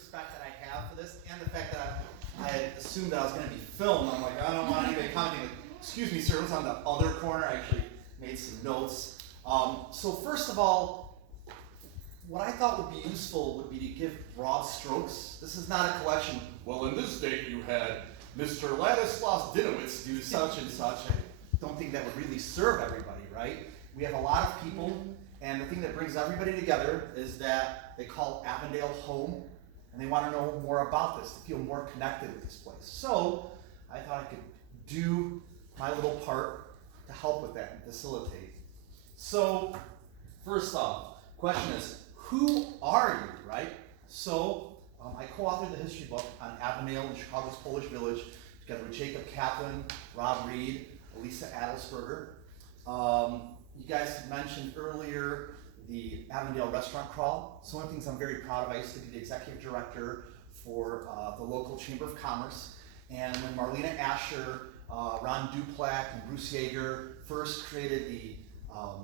respect that I have for this, and the fact that I had assumed that I was going to be filmed. I'm like, I don't want anybody commenting. Like, excuse me, sir, it was on the other corner. I actually made some notes. So first of all, what I thought would be useful would be to give broad strokes. This is not a collection. Well, in this date you had Mr. Ladislaus Dinowitz do such and such. I don't think that would really serve everybody, right? We have a lot of people, and the thing that brings everybody together is that they call Avondale home, and they want to know more about this, to feel more connected with this place. So I thought I could do my little part to help with that and facilitate. So first off, question is, who are you, right? So I co-authored the history book on Avondale and Chicago's Polish Village together with Jacob Kaplan, Rob Reed, Elisa Adelsberger. You guys had mentioned earlier the Avondale restaurant crawl. So one of the things I'm very proud of, I used to be the executive director for the local Chamber of Commerce. And when Marlena Asher, Ron Duplack, and Bruce Yeager first created the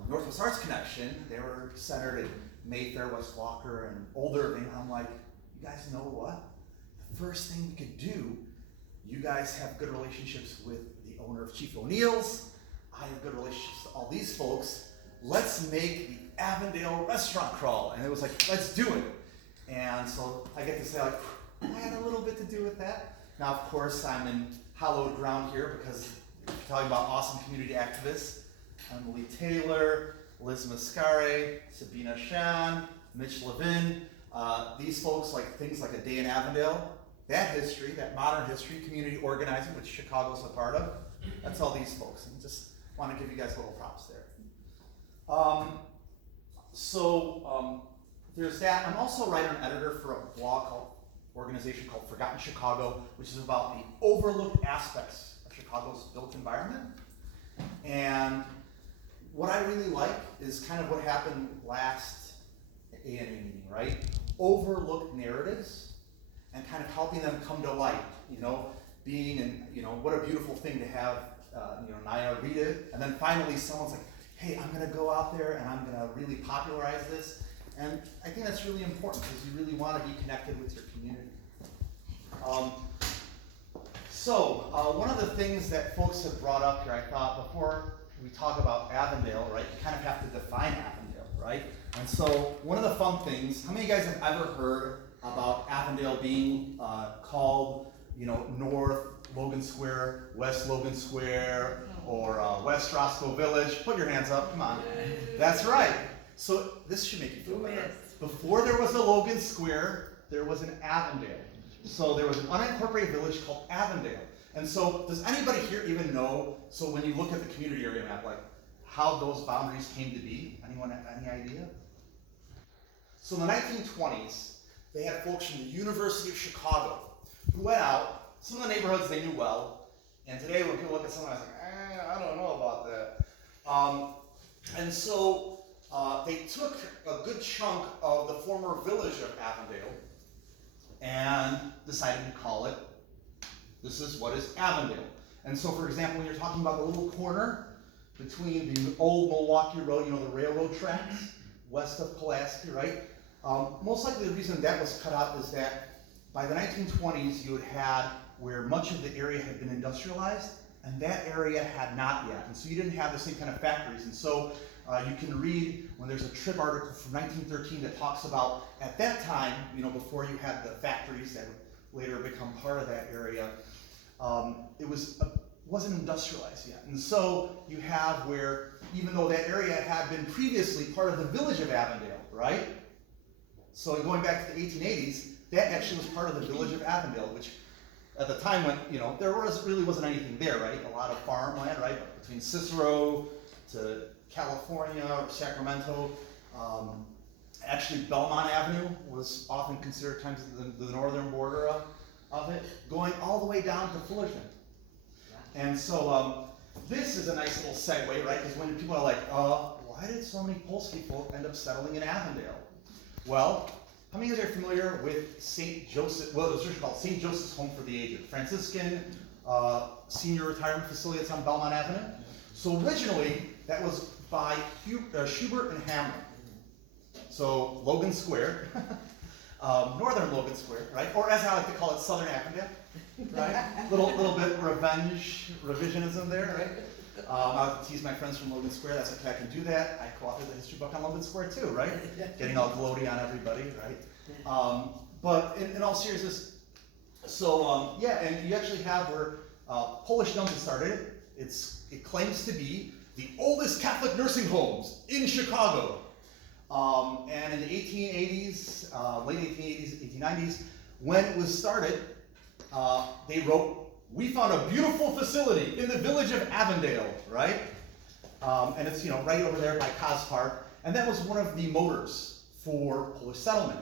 Northwest Arts Connection, they were centered in Mayfair, West Walker, and Old Irving. I'm like, you guys know what? The first thing we could do, you guys have good relationships with the owner of Chief O'Neill's. I have good relationships to all these folks. Let's make the Avondale restaurant crawl. And it was like, let's do it. And so I get to say, like, I had a little bit to do with that. Now, of course, I'm in hallowed ground here because we're talking about awesome community activists. Emily Taylor, Liz Mascari, Sabina Shan, Mitch Levin. These folks, like things like A Day in Avondale, that history, that modern history, community organizing, which Chicago's a part of, that's all these folks. And just want to give you guys a little props there. There's that. I'm also a writer and editor for a blog organization called Forgotten Chicago, which is about the overlooked aspects of Chicago's built environment. And what I really like is kind of what happened last ANA meeting, right? Overlooked narratives and kind of helping them come to light, being in, what a beautiful thing to have, Naya read it. And then finally someone's like, hey, I'm gonna go out there and I'm gonna really popularize this. And I think that's really important because you really want to be connected with your community. One of the things that folks have brought up here, I thought before we talk about Avondale, right, you kind of have to define Avondale, right? And so one of the fun things, how many of you guys have ever heard about Avondale being called, North Logan Square, West Logan Square, or West Roscoe Village? Put your hands up, come on. That's right. So this should make you feel better. Before there was a Logan Square, there was an Avondale. So there was an unincorporated village called Avondale. And so does anybody here even know, so when you look at the community area map, like how those boundaries came to be? Anyone have any idea? So in the 1920s, they had folks from the University of Chicago who went out, some of the neighborhoods they knew well, and today when people look at something, I was like, I don't know about that. And so they took a good chunk of the former village of Avondale and decided to call it, this is what is Avondale. And so, for example, when you're talking about the little corner between the old Milwaukee Road, the railroad tracks, west of Pulaski, right? Most likely the reason that was cut out is that by the 1920s, you had where much of the area had been industrialized, and that area had not yet. And so you didn't have the same kind of factories. And so you can read when there's a Trib article from 1913 that talks about, at that time, before you had the factories that would later become part of that area, it wasn't industrialized yet. And so you have where, even though that area had been previously part of the village of Avondale, right? So going back to the 1880s, that actually was part of the village of Avondale, which at the time when, there really wasn't anything there, right? A lot of farmland, right? Between Cicero to California or Sacramento. Actually, Belmont Avenue was often considered times the northern border of it, going all the way down to Fullerton. And so this is a nice little segue, right? Because when people are like, why did so many Polski folk end up settling in Avondale? Well, how many of you guys are familiar with St. Joseph, well, it was originally called St. Joseph's Home for the Aged, Franciscan senior retirement facility that's on Belmont Avenue. So originally, that was by Schubert and Hammer. So Logan Square. northern Logan Square, right? Or as I like to call it, southern Avondale, right? little bit revisionism there, right? I like to tease my friends from Logan Square. That's okay, I can do that. I co-authored the history book on Logan Square too, right? Getting all gloaty on everybody, right? But in all seriousness, so yeah, and you actually have where Polish Dungeon started. It claims to be the oldest Catholic nursing homes in Chicago. And in the 1880s, late 1880s, 1890s, when it was started, they wrote, "We found a beautiful facility in the village of Avondale," right? And it's right over there by Cos Park. And that was one of the motors for Polish settlement.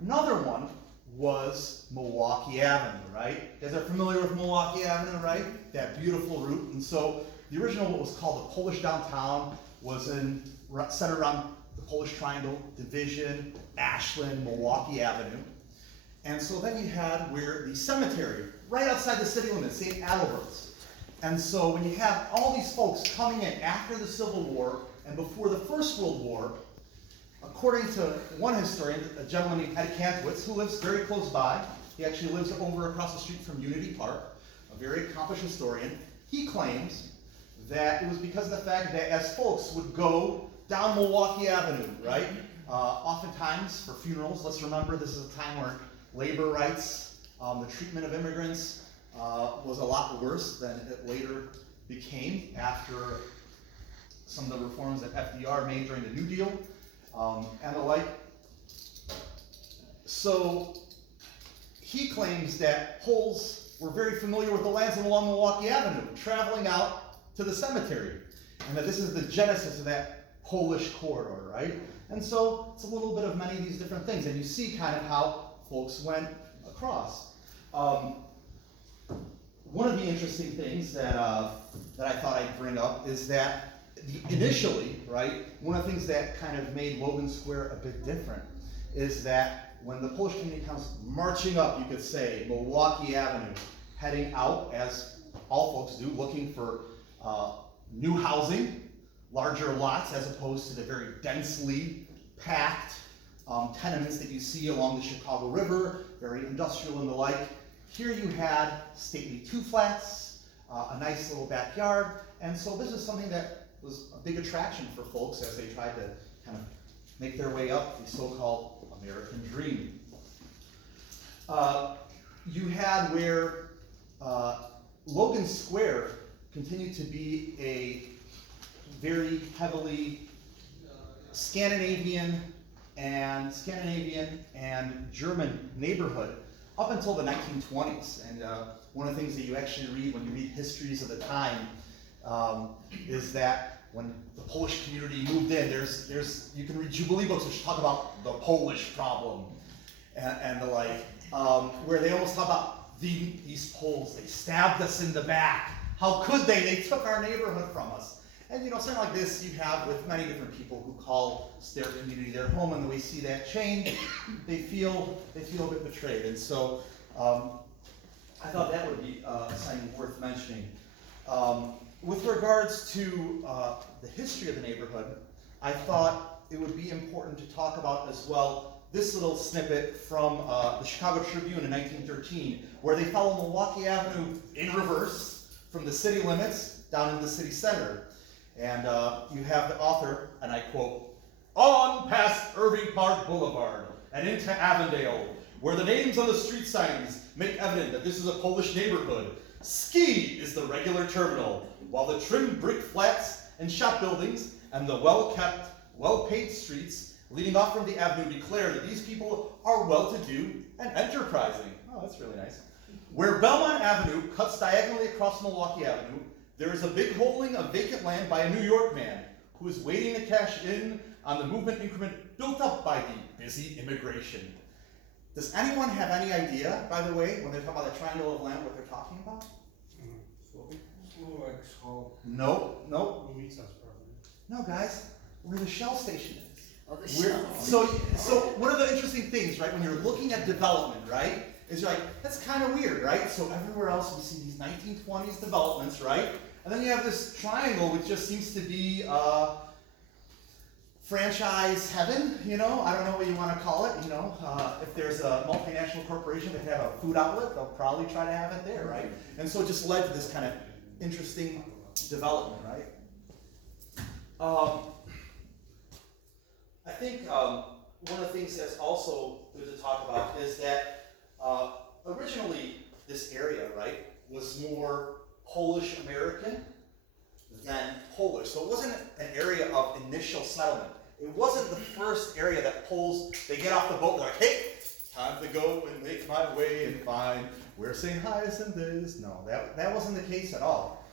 Another one was Milwaukee Avenue, right? You guys are familiar with Milwaukee Avenue, right? That beautiful route. And so the original, what was called the Polish downtown, was centered around the Polish Triangle, Division, Ashland, Milwaukee Avenue. And so then you had where the cemetery, right outside the city limits, St. Adalbert's. And so when you have all these folks coming in after the Civil War and before the First World War, according to one historian, a gentleman named Ed Kantwitz, who lives very close by, he actually lives over across the street from Unity Park, a very accomplished historian, he claims that it was because of the fact that as folks would go down Milwaukee Avenue, right, oftentimes for funerals, let's remember this is a time where labor rights, the treatment of immigrants was a lot worse than it later became after some of the reforms that FDR made during the New Deal. And the like. So he claims that Poles were very familiar with the lands along Milwaukee Avenue, traveling out to the cemetery, and that this is the genesis of that Polish corridor, right? And so it's a little bit of many of these different things, and you see kind of how folks went across. One of the interesting things that I thought I'd bring up is that initially, right, one of the things that kind of made Logan Square a bit different is that when the Polish community comes marching up, you could say, Milwaukee Avenue, heading out, as all folks do, looking for new housing, larger lots, as opposed to the very densely packed tenements that you see along the Chicago River, very industrial and the like. Here you had stately two-flats, a nice little backyard, and so this is something that was a big attraction for folks as they tried to kind of make their way up the so-called American dream. You had where Logan Square continued to be a very heavily Scandinavian and German neighborhood up until the 1920s. And one of the things that you actually read when you read histories of the time is that when the Polish community moved in, you can read Jubilee books which talk about the Polish problem and the like, where they almost talk about these Poles, they stabbed us in the back. How could they? They took our neighborhood from us. And something like this you have with many different people who call their community their home, and when we see that change, they feel a bit betrayed. And so I thought that would be something worth mentioning. With regards to the history of the neighborhood, I thought it would be important to talk about as well this little snippet from the Chicago Tribune in 1913, where they follow Milwaukee Avenue in reverse from the city limits down into the city center. And you have the author, and I quote, "On past Irving Park Boulevard and into Avondale, where the names on the street signs make evident that this is a Polish neighborhood. Ski is the regular terminal, while the trim brick flats and shop buildings and the well-kept, well-paved streets leading off from the avenue declare that these people are well-to-do and enterprising." Oh, that's really nice. "Where Belmont Avenue cuts diagonally across Milwaukee Avenue, there is a big holding of vacant land by a New York man who is waiting to cash in on the movement increment built up by the busy immigration." Does anyone have any idea, by the way, when they're talking about the triangle of land, what they're talking about? Nope. No, guys, where the Shell station is. Oh, the Shell. So one of the interesting things, right, when you're looking at development, right, is you're like, that's kind of weird, right? So everywhere else we see these 1920s developments, right? And then you have this triangle which just seems to be franchise heaven, you know, I don't know what you want to call it, you know, if there's a multinational corporation that have a food outlet, they'll probably try to have it there, right? And so it just led to this kind of interesting development, right? I think one of the things that's also good to talk about is that originally this area, right, was more Polish American than Polish. So it wasn't an area of initial settlement. It wasn't the first area that Poles, they get off the boat, they're like, hey, time to go and make my way and find where St. Hyacinth is. No, that wasn't the case at all.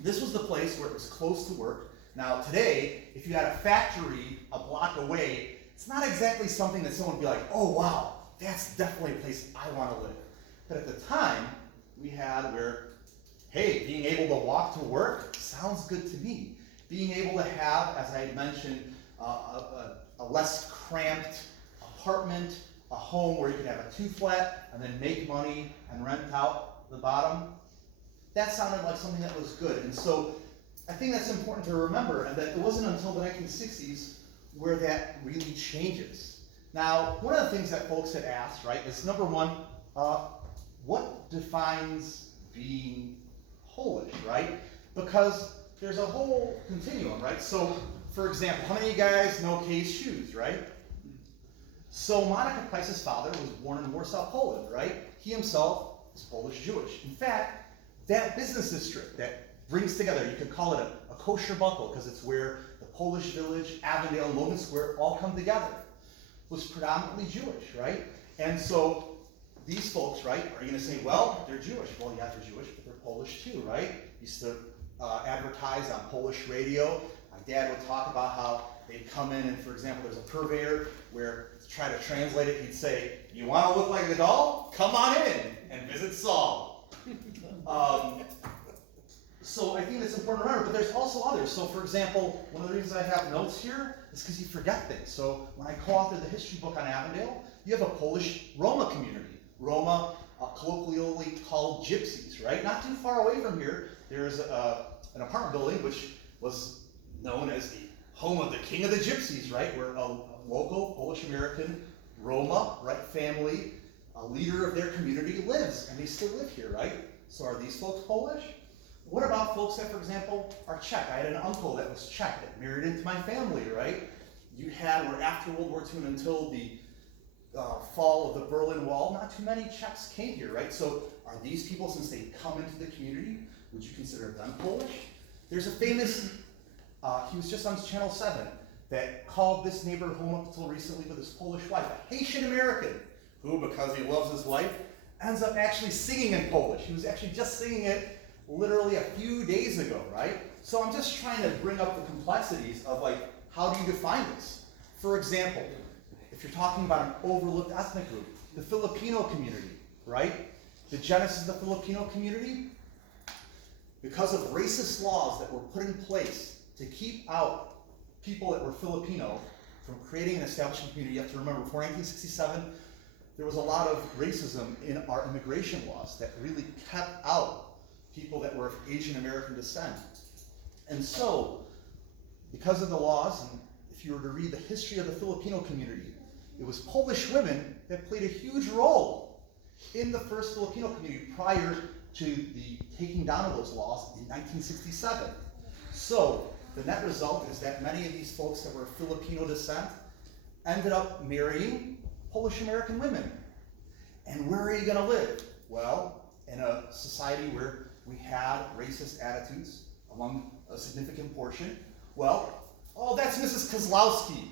This was the place where it was close to work. Now today, if you had a factory a block away, it's not exactly something that someone would be like, oh wow, that's definitely a place I want to live. But at the time, we had where, hey, being able to walk to work sounds good to me. Being able to have, as I had mentioned, a less cramped apartment, a home where you could have a 2-flat and then make money and rent out the bottom, that sounded like something that was good. And so I think that's important to remember, and that it wasn't until the 1960s where that really changes. Now, one of the things that folks had asked, right, is number one, what defines being Polish, right? Because there's a whole continuum, right? So, for example, how many of you guys know Kay's shoes, right? So Monica Price's father was born in Warsaw, Poland, right? He himself is Polish-Jewish. In fact, that business district that brings together, you could call it a kosher buckle, because it's where the Polish village, Avondale, and Logan Square all come together, was predominantly Jewish, right? And so these folks, right, are you going to say, well, they're Jewish? Well, yeah, they're Jewish, but they're Polish too, right? Used to advertise on Polish radio. My dad would talk about how they'd come in and, for example, there's a purveyor where, to try to translate it, he'd say, you want to look like a doll? Come on in and visit Saul. So I think that's important to remember, but there's also others. So for example, one of the reasons I have notes here is because you forget things. So when I co-authored the history book on Avondale, you have a Polish Roma community. Roma, colloquially called gypsies, right? Not too far away from here, there's an apartment building which was known as the home of the king of the gypsies, right? Where a local Polish-American Roma, right, family, a leader of their community lives, and they still live here, right? So are these folks Polish? What about folks that, for example, are Czech? I had an uncle that was Czech that married into my family, right? You had, where after World War II and until the fall of the Berlin Wall, not too many Czechs came here, right? So are these people, since they come into the community, would you consider them Polish? There's a famous, he was just on Channel 7, that called this neighbor home up until recently with his Polish wife, a Haitian American, who, because he loves his wife, ends up actually singing in Polish. He was actually just singing it literally a few days ago, right? So I'm just trying to bring up the complexities of, like, how do you define this? For example, if you're talking about an overlooked ethnic group, the Filipino community, right? The genesis of the Filipino community, because of racist laws that were put in place to keep out people that were Filipino from creating an establishment community. You have to remember, before 1967, there was a lot of racism in our immigration laws that really kept out people that were of Asian American descent. And so, because of the laws, and if you were to read the history of the Filipino community, it was Polish women that played a huge role in the first Filipino community prior to the taking down of those laws in 1967. So, the net result is that many of these folks that were of Filipino descent ended up marrying Polish American women. And where are you going to live? Well, in a society where we had racist attitudes among a significant portion. Well, oh, that's Mrs. Kozlowski.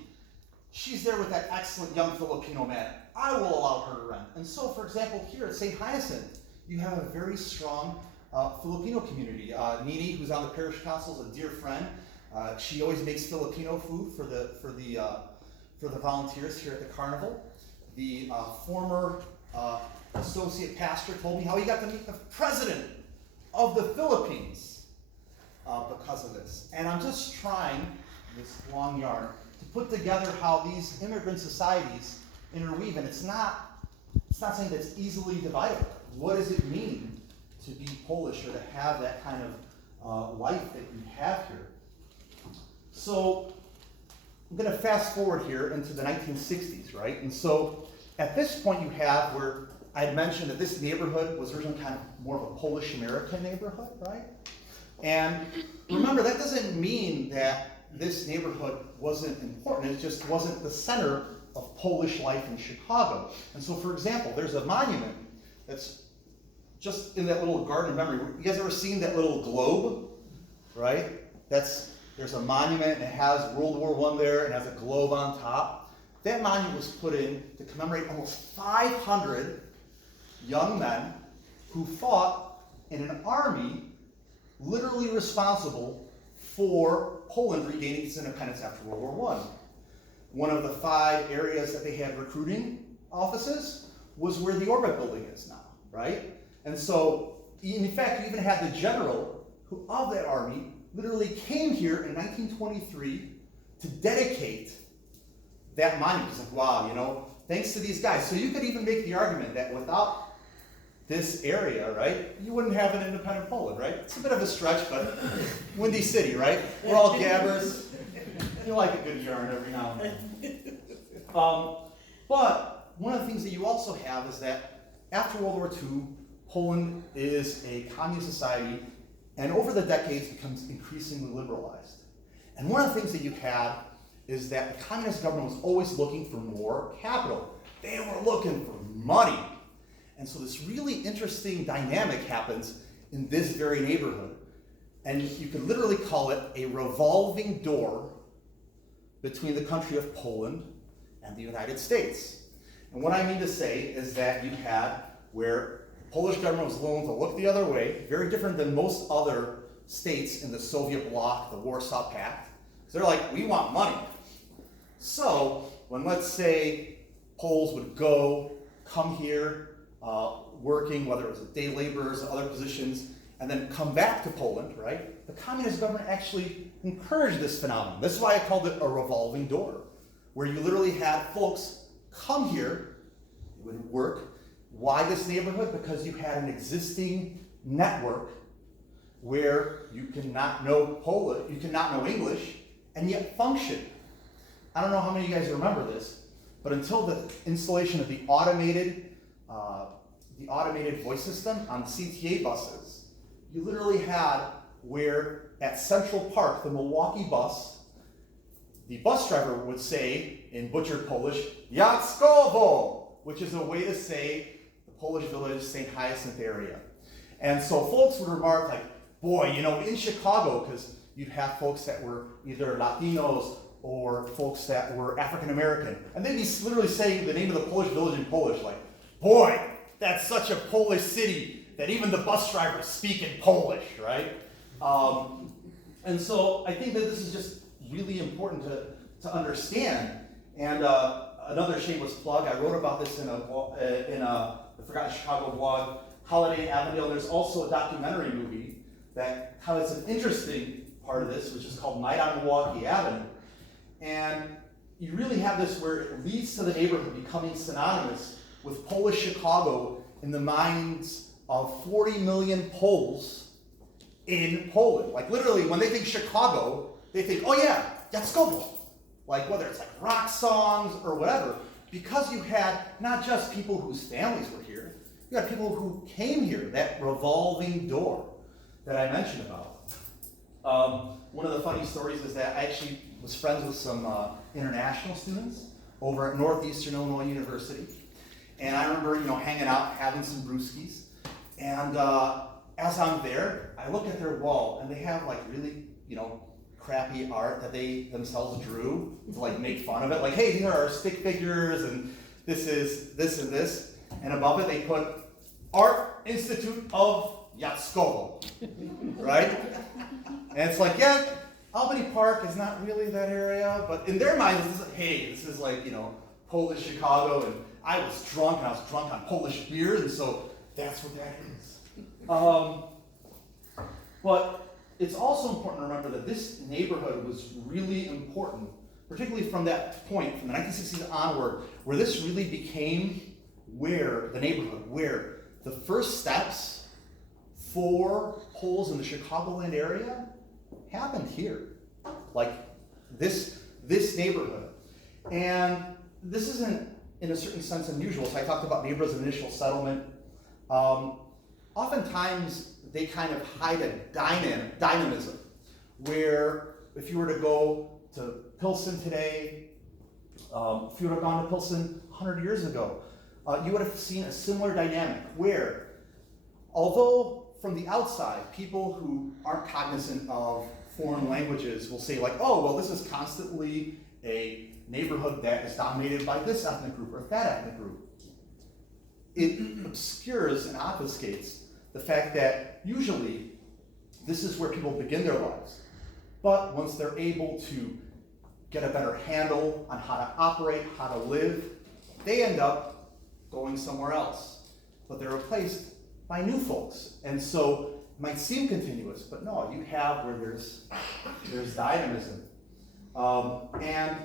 She's there with that excellent young Filipino man. I will allow her to rent. And so, for example, here at St. Hyacinth, you have a very strong Filipino community. Nini, who's on the parish council, is a dear friend. She always makes Filipino food for the volunteers here at the carnival. The former associate pastor told me how he got to meet the president of the Philippines because of this. And I'm just trying, this long yarn, to put together how these immigrant societies interweave, and it's not something that's easily divided. What does it mean to be Polish or to have that kind of life that you have here? So I'm going to fast forward here into the 1960s, right? And so at this point you have where I had mentioned that this neighborhood was originally kind of more of a Polish-American neighborhood, right? And remember, that doesn't mean that this neighborhood wasn't important. It just wasn't the center of Polish life in Chicago. And so, for example, there's a monument that's just in that little garden of memory. You guys ever seen that little globe, right? There's a monument, and it has World War I there, and has a globe on top. That monument was put in to commemorate almost 500 young men who fought in an army literally responsible for Poland regaining its independence after World War I. One of the 5 areas that they had recruiting offices was where the Orbit building is now, right? And so, in fact, you even had the general of that army literally came here in 1923 to dedicate that monument. It's like, wow, thanks to these guys. So you could even make the argument that without this area, right, you wouldn't have an independent Poland, right? It's a bit of a stretch, but Windy City, right? We're all gabbers. You like a good yarn every now and then. But one of the things that you also have is that after World War II, Poland is a communist society, and over the decades becomes increasingly liberalized. And one of the things that you have is that the communist government was always looking for more capital. They were looking for money. And so this really interesting dynamic happens in this very neighborhood. And you could literally call it a revolving door between the country of Poland and the United States. And what I mean to say is that you had where the Polish government was willing to look the other way, very different than most other states in the Soviet bloc, the Warsaw Pact. So they're like, we want money. So when, let's say, Poles would come here, working, whether it was day laborers or other positions, and then come back to Poland, right? The communist government actually encouraged this phenomenon. This is why I called it a revolving door, where you literally had folks come here, they would work. Why this neighborhood? Because you had an existing network where you cannot know Polish, you cannot know English, and yet function. I don't know how many of you guys remember this, but until the installation of the automated voice system on CTA buses, you literally had where at Central Park, the Milwaukee bus, the bus driver would say in butchered Polish, Jackowo, which is a way to say the Polish village, St. Hyacinth area. And so folks would remark like, boy, in Chicago, because you'd have folks that were either Latinos or folks that were African American, and they'd be literally saying the name of the Polish village in Polish, like, boy, that's such a Polish city that even the bus drivers speak in Polish, right? And so I think that this is just really important to understand. And another shameless plug, I wrote about this in a the Forgotten Chicago blog, Holiday in Avondale. There's also a documentary movie that highlights an interesting part of this, which is called Night on Milwaukee Avenue. And you really have this where it leads to the neighborhood becoming synonymous with Polish Chicago in the minds of 40 million Poles in Poland. Like literally, when they think Chicago, they think, oh yeah, Jackowo. Like whether it's like rock songs or whatever, because you had not just people whose families were here, you had people who came here, that revolving door that I mentioned about. One of the funny stories is that I actually was friends with some international students over at Northeastern Illinois University. And I remember, hanging out, having some brewskis. And as I'm there, I look at their wall, and they have like really, crappy art that they themselves drew to like make fun of it. Like, hey, these are our stick figures, and this is this and this. And above it, they put Art Institute of Jackowo, right? And it's like, yeah, Albany Park is not really that area, but in their minds, this is like, Polish Chicago, and I was drunk on Polish beer, and so that's what that is. But it's also important to remember that this neighborhood was really important, particularly from that point, from the 1960s onward, where this really became where the first steps for Poles in the Chicagoland area happened here. Like this this neighborhood. And this isn't, in a certain sense, unusual. So I talked about neighborhoods of initial settlement. Oftentimes, they kind of hide a dynamism, where if you were to go to Pilsen today, if you would have gone to Pilsen 100 years ago, you would have seen a similar dynamic where, although from the outside, people who aren't cognizant of foreign languages will say like, oh, well, this is constantly a neighborhood that is dominated by this ethnic group or that ethnic group. It obscures and obfuscates the fact that usually this is where people begin their lives. But once they're able to get a better handle on how to operate, how to live, they end up going somewhere else. But they're replaced by new folks. And so it might seem continuous, but no, you have where there's dynamism. And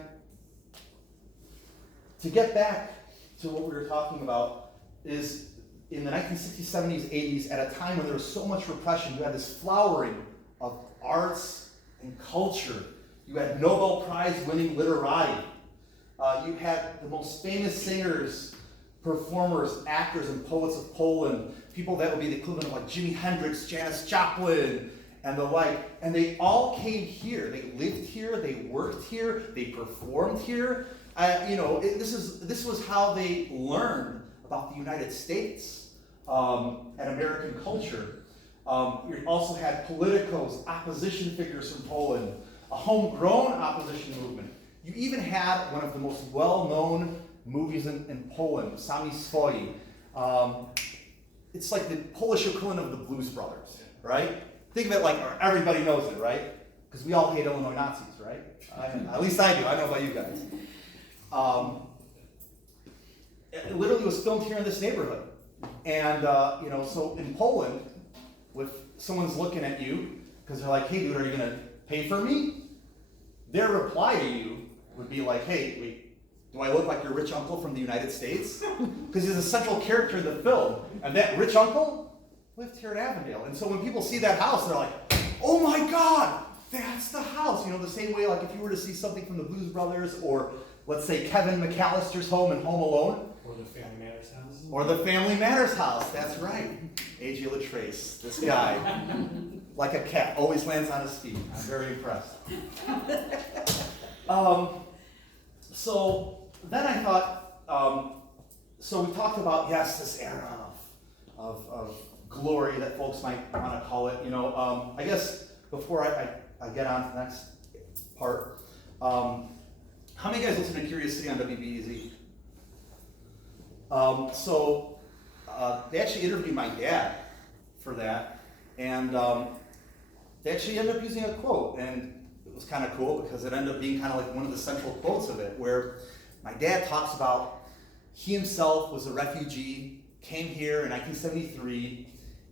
to get back to what we were talking about is in the 1960s, 70s, 80s, at a time when there was so much repression, you had this flowering of arts and culture. You had Nobel Prize winning literati. You had the most famous singers, performers, actors, and poets of Poland, people that would be the equivalent of like Jimi Hendrix, Janis Joplin, and the like. And they all came here. They lived here, they worked here, they performed here. This was how they learned about the United States and American culture. You also had politicos, opposition figures from Poland, a homegrown opposition movement. You even had one of the most well-known movies in Poland, Sami Swoi. It's like the Polish equivalent of the Blues Brothers, right? Think of it like everybody knows it, right? Because we all hate Illinois Nazis, right? At least I do. I don't know about you guys. It literally was filmed here in this neighborhood. And, so in Poland, if someone's looking at you, because they're like, hey, dude, are you going to pay for me? Their reply to you would be like, hey, wait, do I look like your rich uncle from the United States? Because he's a central character in the film. And that rich uncle lived here in Avondale. And so when people see that house, they're like, oh my God, that's the house. The same way like if you were to see something from the Blues Brothers or let's say Kevin McAllister's home in Home Alone. Or the Family Matters house. Or the Family Matters house, that's right. A.J. Latrace, this guy, like a cat, always lands on his feet. I'm very impressed. So then I thought, so we talked about, yes, this era of glory that folks might want to call it. I guess before I get on to the next part, how many guys listen to Curious City on WBEZ? They actually interviewed my dad for that, and they actually ended up using a quote, and it was kind of cool because it ended up being kind of like one of the central quotes of it, where my dad talks about he himself was a refugee, came here in 1973,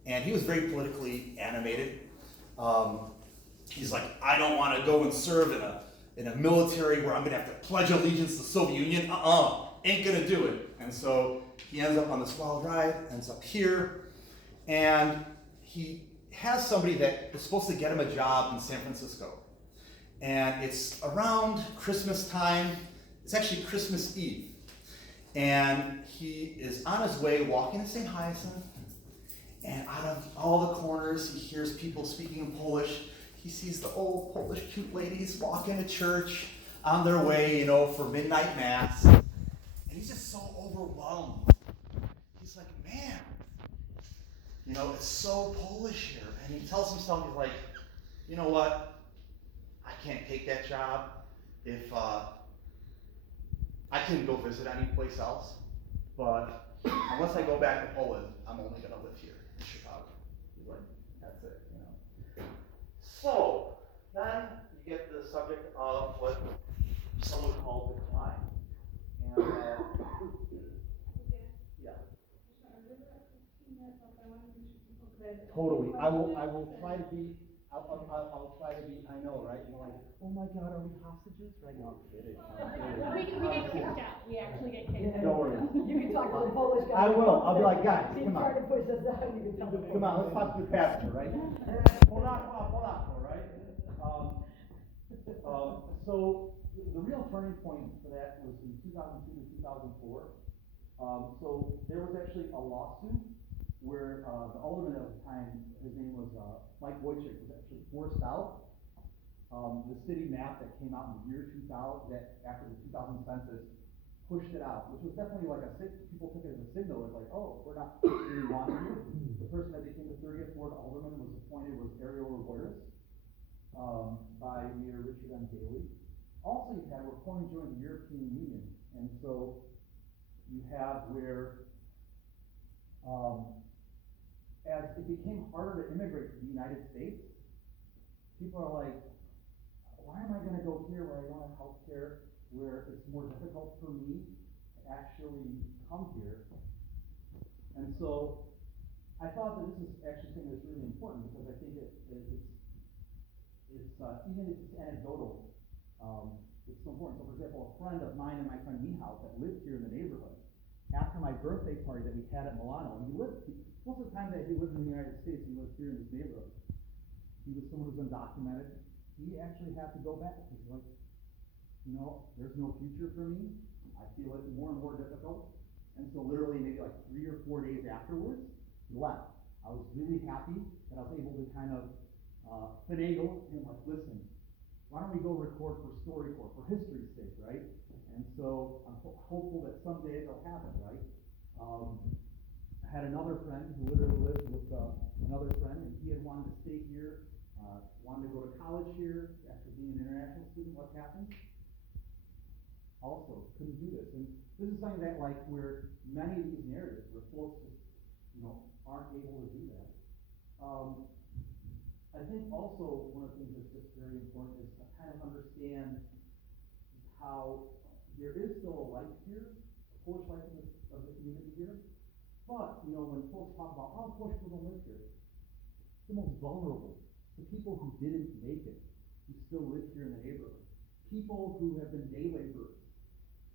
and he was very politically animated. He's like, I don't want to go and serve in a military where I'm going to have to pledge allegiance to the Soviet Union. Ain't going to do it. And so he ends up on this wild ride, ends up here, and he has somebody that is supposed to get him a job in San Francisco. And it's around Christmas time. It's actually Christmas Eve. And he is on his way walking to St. Hyacinth, and out of all the corners, he hears people speaking in Polish. He sees the old Polish cute ladies walking to church on their way, for midnight mass. And he's just so overwhelmed. He's like, man, it's so Polish here. And he tells himself, he's like, you know what? I can't take that job if I can go visit any place else. But unless I go back to Poland, I'm only going to live here in Chicago. He's like, that's it, So, then you get the subject of what some would call decline. And, yeah. Totally. I will try to be, I'll try to be, I know, right? Like, oh my God, are we hostages? Right now, I'm kidding. We get kicked out. We actually get kicked out. Don't worry. You can talk to the Polish guy. I will. I'll be like, guys, come on. Trying to push us out. You can tell the Come on, let's talk to the pastor, right? Hold on, all right? So, the real turning point for that was in 2002 to 2004. So there was actually a lawsuit where the alderman at the time, his name was Mike Wojcik, was actually forced out. The city map that came out in the year 2000, that after the 2000 census, pushed it out, which was definitely like people took it as a signal, it's like, oh, we're not really wanting you. The person that became the 30th Ward Alderman was appointed was Ariel Regoyres, by Mayor Richard M. Daley. Also you had, we're going to join the European Union, and so you have where, as it became harder to immigrate to the United States, people are like, why am I gonna go here where I don't have health care, where it's more difficult for me to actually come here? And so I thought that this is actually something that's really important, because I think it's even if it's anecdotal, it's so important. So for example, a friend of mine and my friend Michał that lived here in the neighborhood, after my birthday party that we had at Milano, and most of the time that he lived in the United States, he lived here in this neighborhood. He was someone who's undocumented. He actually had to go back. He's like, there's no future for me. I feel it more and more difficult. And so literally maybe like 3 or 4 days afterwards, he left. I was really happy that I was able to kind of finagle him, like, listen, why don't we go record for StoryCorps, for history's sake, right? And so I'm hopeful that someday it'll happen, right? I had another friend who literally lived with another friend, and he had wanted to stay here, wanted to go to college here after being an international student. What happened? Also, couldn't do this. And this is something that, like, where many of these narratives where folks just, aren't able to do that. I think also one of the things that's just very important is to kind of understand how there is still a life here, a Polish life of the community here. But, when folks talk about, oh, Polish people don't live here, it's the most vulnerable. The people who didn't make it, who still live here in the neighborhood. People who have been day laborers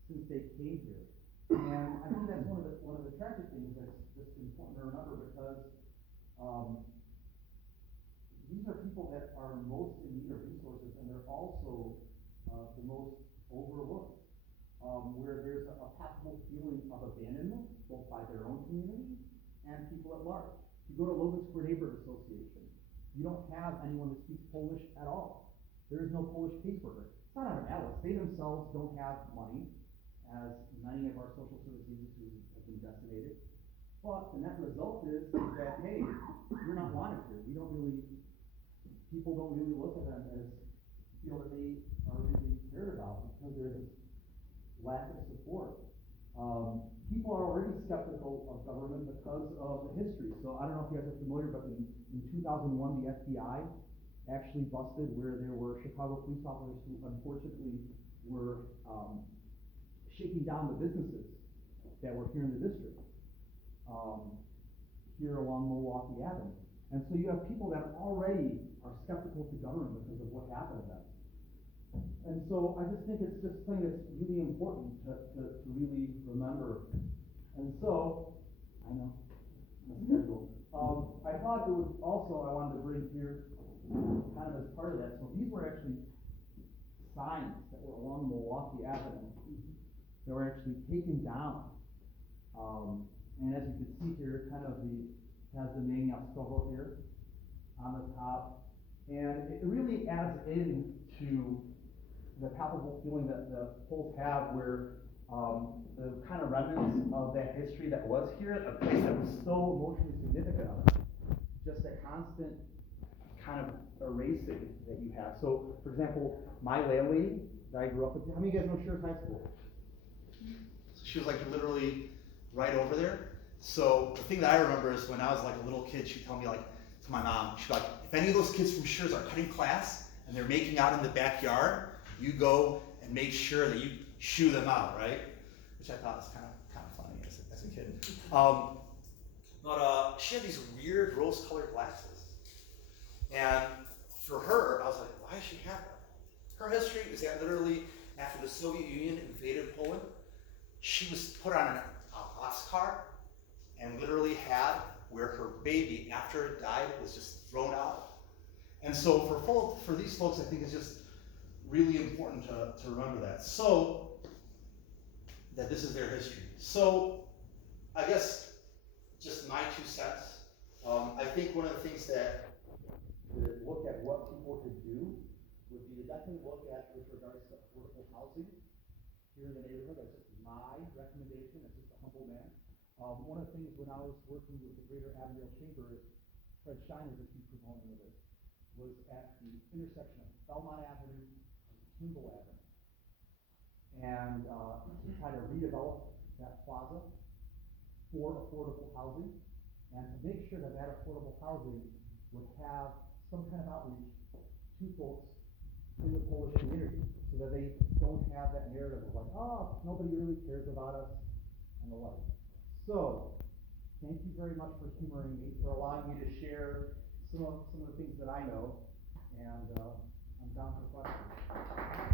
since they came here. And I think that's one of the tragic things that's just important to remember, because these are people that are most in need of resources, and they're also the most overlooked, where there's a palpable feeling of abandonment, both by their own community and people at large. You go to Logan Square Neighborhood Association, you don't have anyone that speaks Polish at all. There is no Polish caseworker. It's not out of malice. They themselves don't have money, as many of our social service agencies have been decimated. But the net result is that, hey, you're not wanted here. People don't really look at them as feel that they are really cared about, because there's this lack of support. People are already skeptical of government because of the history. So I don't know if you guys are familiar, but in 2001, the FBI actually busted where there were Chicago police officers who unfortunately were shaking down the businesses that were here in the district, here along Milwaukee Avenue. And so you have people that already are skeptical to government because of what happened to them. And so I just think it's just something that's really important to really remember. And so, I know, I'm scheduled. I thought it would also, I wanted to bring here, kind of as part of that, so these were actually signs that were along Milwaukee Avenue that were actually taken down. And as you can see here, kind of has the Maniac struggle here on the top. And it really adds in to the palpable feeling that the folks have, where the kind of remnants of that history that was here, a place that was so emotionally significant of it, just that constant kind of erasing that you have. So, for example, my landlady that I grew up with, how many of you guys know Sheriff High School? So she was like literally right over there. So the thing that I remember is when I was like a little kid, she'd tell me, like, to my mom, she'd be like, if any of those kids from Schurz are cutting class and they're making out in the backyard, you go and make sure that you shoo them out, right? Which I thought was kind of funny as a kid. But she had these weird rose-colored glasses, and for her, I was like, why does she have them? Her history is that literally after the Soviet Union invaded Poland, she was put on a boxcar and literally had where her baby, after it died, was just thrown out. And so for these folks, I think it's just really important to remember that. So, that this is their history. So, I guess, just my 2 cents. I think one of the things that To look at what people could do would be to definitely look at with regards to affordable housing here in the neighborhood. That's just my recommendation, as just a humble man. One of the things when I was working with the Greater Avondale Chamber, Fred Shiner, the chief proponent of this, was at the intersection of Belmont Avenue and Kimball Avenue. And to try to redevelop that plaza for affordable housing, and to make sure that that affordable housing would have some kind of outreach to folks in the Polish community, so that they don't have that narrative of like, oh, nobody really cares about us, and the like. So, thank you very much for humoring me, for allowing me to share some of the things that I know, and I'm down for questions.